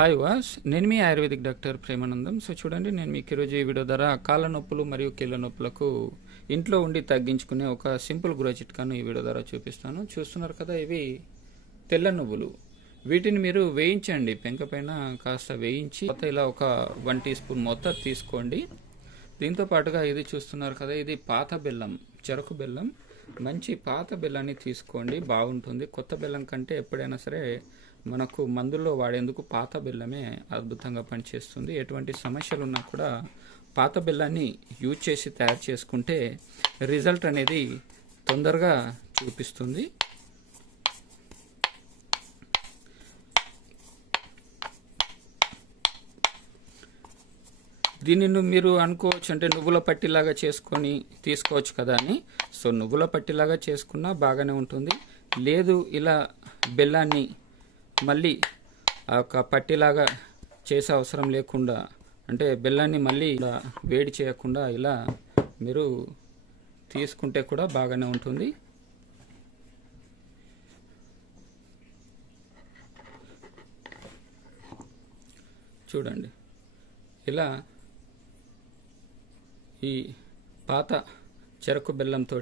Hi was నేను మీ ayurvedic doctor Premanandam. So చూడండి, నేను మీకు ఈరోజు ఈ వీడియో ద్వారా కాళ్ళ నొప్పులు మరియు కీళ్ళ నొప్పులకు ఇంట్లో ఉండి తగ్గించుకునే ఒక సింపుల్ గృహ చిట్కాను ఈ వీడియో ద్వారా చూపిస్తాను. చూస్తున్నారు కదా, ఇవి తెల్ల నువ్వులు. వీటిని మీరు వేయించండి, పెంక పైన కాస్త వేయించి ఇలా ఒక 1 టీ స్పూన్ మొత్తం తీసుకోండి. దీంతో పాటుగా ఇది చూస్తున్నారు కదా, ఇది పాత బెల్లం, చెరకు బెల్లం. మంచి పాత బెల్లాన్ని తీసుకోండి, బాగుంటుంది. కొత్త బెల్లం కంటే ఎప్పుడైనా సరే మనకు మందుల్లో వాడేందుకు పాత బెల్లమే అద్భుతంగా పనిచేస్తుంది. ఎటువంటి సమస్యలు ఉన్నా కూడా పాత బెల్లాన్ని యూజ్ చేసి తయారు చేసుకుంటే రిజల్ట్ అనేది తొందరగా చూపిస్తుంది. దీనిని మీరు అనుకోవచ్చు, అంటే నువ్వుల పట్టిలాగా చేసుకొని తీసుకోవచ్చు కదా అని. సో నువ్వుల పట్టిలాగా చేసుకున్నా బాగానే ఉంటుంది. లేదు, ఇలా బెల్లాన్ని మళ్ళీ ఒక పట్టిలాగా చేసే అవసరం లేకుండా, అంటే బెల్లాన్ని మళ్ళీ వేడి చేయకుండా ఇలా మీరు తీసుకుంటే కూడా బాగానే ఉంటుంది. చూడండి, ఇలా ఈ పాత చెరకు బెల్లంతో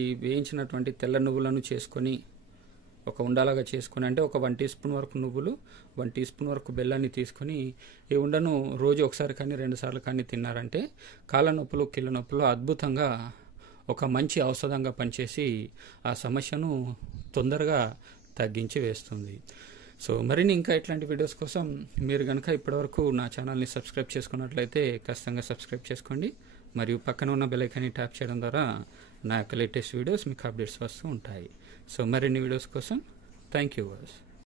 ఈ వేయించినటువంటి తెల్ల నువ్వులను చేసుకొని ఒక ఉండలాగా చేసుకొని, అంటే ఒక 1 టీ స్పూన్ వరకు నువ్వులు, 1 టీ స్పూన్ వరకు బెల్లాన్ని తీసుకొని ఈ ఉండను రోజు ఒకసారి కానీ 2 సార్లు కానీ తిన్నారంటే కాళ్ళ నొప్పులు కీళ్ళ నొప్పులు అద్భుతంగా ఒక మంచి ఔషధంగా పనిచేసి ఆ సమస్యను తొందరగా తగ్గించి వేస్తుంది. సో మరిన్ని ఇంకా ఇట్లాంటి వీడియోస్ కోసం మీరు కనుక ఇప్పటివరకు నా ఛానల్ని సబ్స్క్రైబ్ చేసుకున్నట్లయితే ఖచ్చితంగా సబ్స్క్రైబ్ చేసుకోండి. మరియు పక్కన ఉన్న బెల్ ఐకాన్ని ట్యాప్ చేయడం ద్వారా నా యొక్క లేటెస్ట్ వీడియోస్ మీకు అప్డేట్స్ వస్తూ ఉంటాయి. సో మరిన్ని వీడియోస్ కోసం థ్యాంక్ యూ.